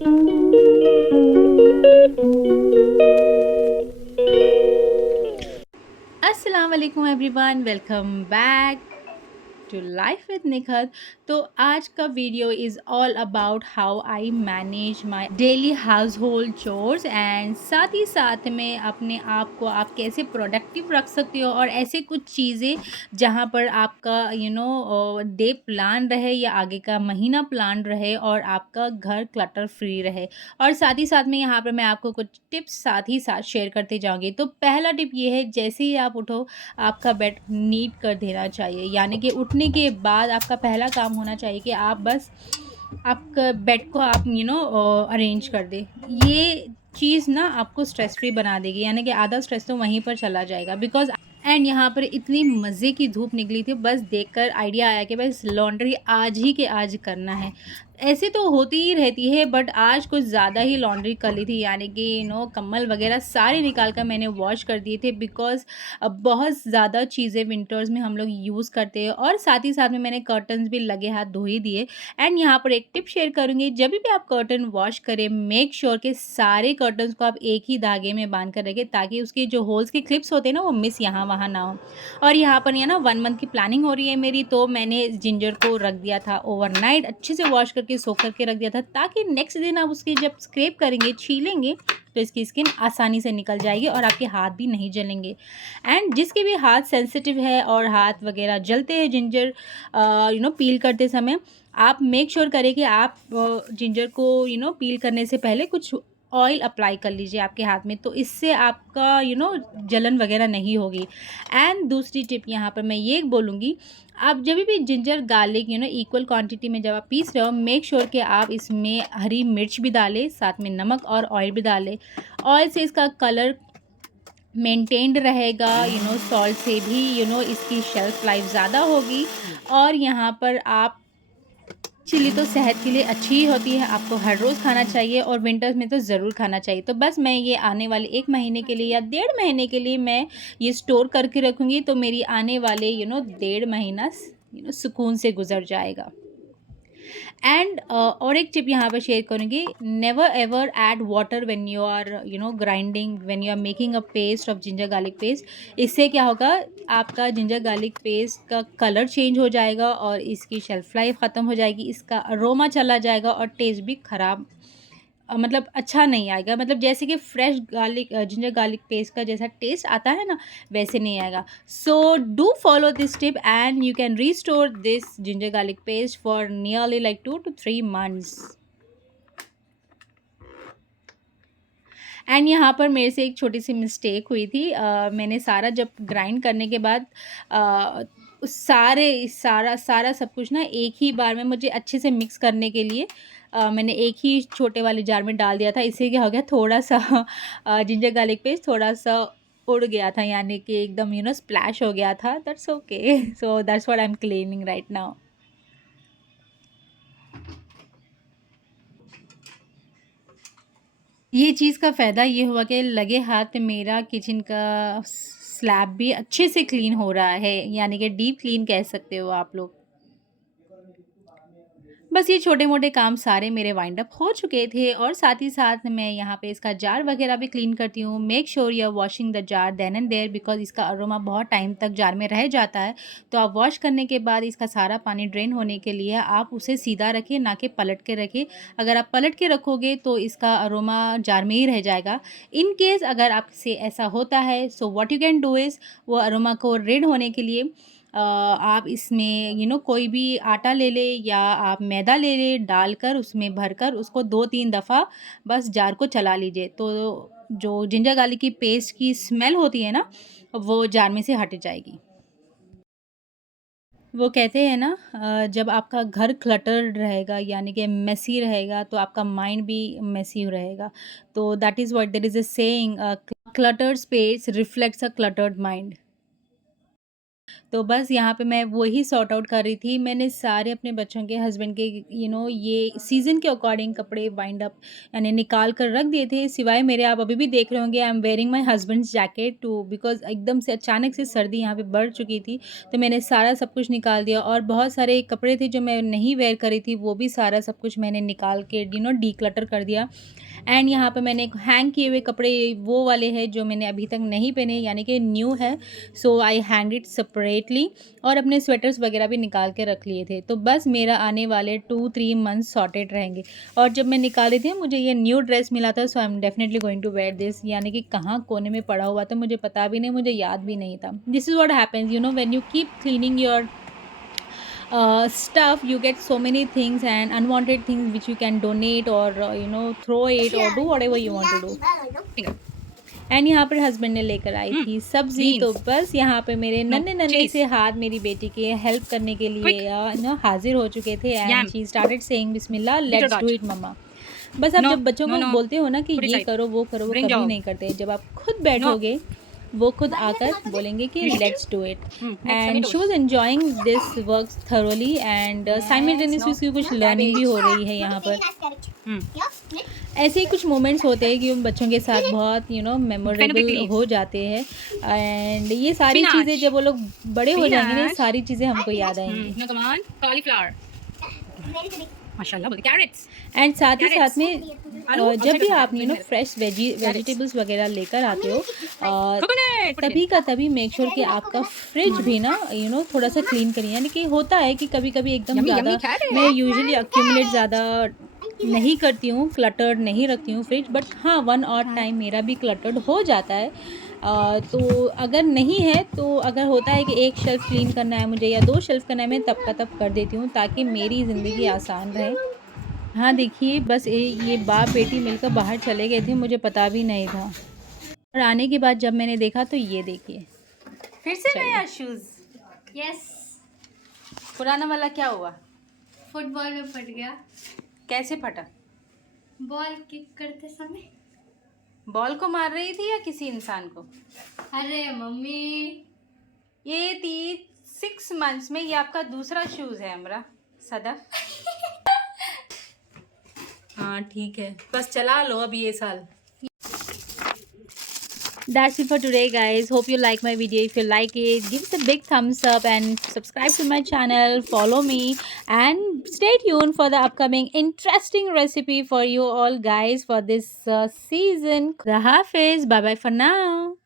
अस्सलाम वालेकुम everyone, welcome back to life with Nikhat. तो आज का video is all about how I manage my daily household chores and साथ ही साथ में अपने आप को आप कैसे प्रोडक्टिव रख सकते हो और ऐसे कुछ चीज़ें जहाँ पर आपका डे प्लान रहे या आगे का महीना प्लान रहे और आपका घर क्लटर फ्री रहे। और साथ ही साथ में यहाँ पर मैं आपको कुछ टिप्स साथ ही साथ शेयर करते जाऊँगी। तो पहला टिप ये है, जैसे ही आप उठो आपका बेड नीट कर देना चाहिए, यानी कि उठने के बाद आपका पहला काम होना चाहिए कि आप बस आपका बेड को आप अरेंज कर दें। ये चीज़ ना आपको स्ट्रेस फ्री बना देगी, यानी कि आधा स्ट्रेस तो वहीं पर चला जाएगा। बिकॉज़ एंड यहाँ पर इतनी मज़े की धूप निकली थी, बस देखकर आइडिया आया कि बस लॉन्ड्री आज ही के आज करना है। ऐसे तो होती ही रहती है, बट आज कुछ ज़्यादा ही लॉन्ड्री कर ली थी, यानी कि कम्बल वगैरह सारे निकाल कर मैंने वॉश कर दिए थे। बिकॉज़ बहुत ज़्यादा चीज़ें विंटर्स में हम लोग यूज़ करते हैं और साथ ही साथ में मैंने कर्टन्स भी लगे हाथ धो ही दिए। एंड यहाँ पर एक टिप शेयर करूँगी, जब भी आप कर्टन वॉश करें मेक श्योर कि सारे कर्टन्स को आप एक ही धागे में बांध कर रखें, ताकि उसके जो होल्स के क्लिप्स होते हैं ना वो मिस यहाँ वहाँ ना हो। और यहाँ पर ये ना 1 मंथ की प्लानिंग हो रही है मेरी, तो मैंने जिंजर को रख दिया था ओवरनाइट, अच्छे से वॉश करके सोख करके रख दिया था, ताकि नेक्स्ट दिन आप उसकी जब स्क्रैप करेंगे, छीलेंगे, तो इसकी स्किन आसानी से निकल जाएगी और आपके हाथ भी नहीं जलेंगे। एंड जिसके भी हाथ सेंसिटिव है और हाथ वगैरह जलते हैं जिंजर पील करते समय, आप मेक श्योर करें कि आप जिंजर को पील करने से पहले कुछ ऑयल अप्लाई कर लीजिए आपके हाथ में, तो इससे आपका जलन वगैरह नहीं होगी। एंड दूसरी टिप यहाँ पर मैं ये बोलूँगी, आप जब भी जिंजर गार्लिक इक्वल क्वांटिटी में जब आप पीस रहे हो, मेक श्योर कि आप इसमें हरी मिर्च भी डालें, साथ में नमक और ऑयल भी डालें। ऑयल से इसका कलर मेंटेन्ड रहेगा, सॉल्ट से भी इसकी शेल्फ लाइफ ज़्यादा होगी। और यहाँ पर आप चिली तो सेहत के लिए अच्छी ही होती है, आपको हर रोज़ खाना चाहिए और विंटर्स में तो ज़रूर खाना चाहिए। तो बस मैं ये आने वाले 1 महीने के लिए या डेढ़ महीने के लिए मैं ये स्टोर करके रखूँगी, तो मेरी आने वाले डेढ़ महीना सुकून से गुज़र जाएगा। एंड और एक टिप यहाँ पर शेयर करूँगी, never ever add water when you are grinding, when you are making a paste of ginger garlic paste. इससे क्या होगा, आपका जिंजर गार्लिक पेस्ट का कलर चेंज हो जाएगा और इसकी शेल्फ लाइफ ख़त्म हो जाएगी, इसका अरोमा चला जाएगा और टेस्ट भी ख़राब मतलब अच्छा नहीं आएगा। मतलब जैसे कि fresh garlic ginger garlic paste का जैसा टेस्ट आता है ना, वैसे नहीं आएगा। So do follow this tip and you can restore this ginger garlic paste for nearly like 2 to 3 months। And यहाँ पर मेरे से एक छोटी सी मिस्टेक हुई थी। मैंने सारा जब ग्राइंड करने के बाद उस सारा सारा सब कुछ ना एक ही बार में मुझे अच्छे से मिक्स करने के लिए मैंने एक ही छोटे वाले जार में डाल दिया था। इससे क्या हो गया, थोड़ा सा जिंजर गार्लिक पेस्ट थोड़ा सा उड़ गया था, यानी कि एकदम स्प्लैश हो गया था। That's okay. So that's what I am cleaning right now. ये चीज़ का फ़ायदा ये हुआ कि लगे हाथ मेरा किचन का स्लैब भी अच्छे से क्लीन हो रहा है, यानी कि डीप क्लीन कह सकते हो आप लोग। बस ये छोटे-मोटे काम सारे मेरे वाइंड अप हो चुके थे और साथ ही साथ मैं यहाँ पे इसका जार वगैरह भी क्लीन करती हूँ। Make sure you are washing the jar then and there, because इसका अरोमा बहुत टाइम तक जार में रह जाता है। तो आप वॉश करने के बाद इसका सारा पानी ड्रेन होने के लिए आप उसे सीधा रखें, ना कि पलट के रखें। अगर आप पलट के रखोगे तो इसका अरोमा जार में ही रह जाएगा। इन केस अगर आपसे ऐसा होता है, so what you can do is, वो अरोमा को रिड होने के लिए आप इसमें कोई भी आटा ले लें या आप मैदा ले लें, डालकर उसमें भरकर उसको 2-3 दफ़ा बस जार को चला लीजिए। तो जो जिंजर गार्लिक की पेस्ट की स्मेल होती है ना, वो जार में से हट जाएगी। वो कहते हैं ना, जब आपका घर क्लटर्ड रहेगा, यानी कि मेसी रहेगा, तो आपका माइंड भी मेसी रहेगा। तो that is what there is a saying, cluttered space reflects a cluttered mind. तो बस यहाँ पे मैं वही सॉर्ट आउट कर रही थी। मैंने सारे अपने बच्चों के, हस्बैंड के ये सीज़न के अकॉर्डिंग कपड़े वाइंड अप यानी निकाल कर रख दिए थे। सिवाय मेरे, आप अभी भी देख रहे होंगे, I am wearing my husband's jacket too, because एकदम से अचानक से सर्दी यहाँ पे बढ़ चुकी थी, तो मैंने सारा सब कुछ निकाल दिया। और बहुत सारे कपड़े थे जो मैं नहीं वेयर करी थी, वो भी सारा सब कुछ मैंने निकाल के डिक्लटर कर दिया। एंड यहाँ पे मैंने हैंग किए हुए कपड़े वो वाले हैं जो मैंने अभी तक नहीं पहने, यानी कि न्यू है, सो आई हैंग इट सेपरेटली। और अपने स्वेटर्स वगैरह भी निकाल के रख लिए थे। तो बस मेरा आने वाले 2-3 मंथ्स सॉर्टेड रहेंगे। और जब मैं निकाली थी, मुझे ये न्यू ड्रेस मिला था, so I am definitely going to wear this, यानी कि कहाँ कोने में पड़ा हुआ था, मुझे पता भी नहीं, मुझे याद भी नहीं था। This is what happens when you keep cleaning your stuff, you get so many things and unwanted things which you can donate or throw it or do whatever you want to do. And यहाँ पर husband ने लेकर आई थी सब्जी। तो बस यहाँ पे मेरे नन्हे नन्हे से हाथ मेरी बेटी के हेल्प करने के लिए हाजिर हो चुके थे। एंड शी स्टार्टेड सेइंग बिस्मिल्लाह, लेट्स डू इट मम्मा। बस आप जब बच्चों को बोलते हो ना कि ये करो वो करो, वो कभी नहीं करते। जब आप खुद बैठोगे, वो खुद आकर बोलेंगे कि let's do it. And she was enjoying this work thoroughly and simultaneously उसकी कुछ लर्निंग भी हो रही है यहाँ पर। ऐसे ही कुछ मोमेंट्स होते हैं कि उन बच्चों के साथ बहुत मेमोरेबल हो जाते हैं। एंड ये सारी चीज़ें जब वो लोग बड़े हो जाएंगे ना, सारी चीज़ें हमको याद आएंगी। एंड साथ ही साथ में जब भी आप फ्रेश वेजिटेबल्स वगैरह लेकर आते हो, तभी का तभी मेक श्योर कि आपका फ्रिज भी ना थोड़ा सा क्लीन करिए। यानी कि होता है कि कभी कभी एकदम ज़्यादा, मैं यूजुअली अक्यूमुलेट ज़्यादा नहीं करती हूँ, क्लटर्ड नहीं रखती हूँ फ्रिज, बट हाँ वन और टाइम मेरा भी क्लटर्ड हो जाता है। तो अगर नहीं है, तो अगर होता है कि एक शेल्फ़ क्लीन करना है मुझे या 2 शेल्फ़ करना है, मैं तब का तब कर देती हूँ ताकि मेरी ज़िंदगी आसान रहे। हाँ देखिए, बस ये बाप बेटी मिलकर बाहर चले गए थे, मुझे पता भी नहीं था। और आने के बाद जब मैंने देखा तो ये देखिए, फिर से नया शूज़। यस, पुराना वाला क्या हुआ? फुटबॉल में फट गया। कैसे फटा? बॉल किक करते समय। बॉल को मार रही थी या किसी इंसान को? अरे मम्मी, ये थी 6 मंथ्स में, ये आपका दूसरा शूज़ है अमरा सदफ। हाँ ठीक है, बस चला लो अब ये साल। That's it for today, guys. Hope you like my video. If you like it, give us a big thumbs up and subscribe to my channel. Follow me and stay tuned for the upcoming interesting recipe for you all guys for this season. Khuda Hafiz. Bye bye for now.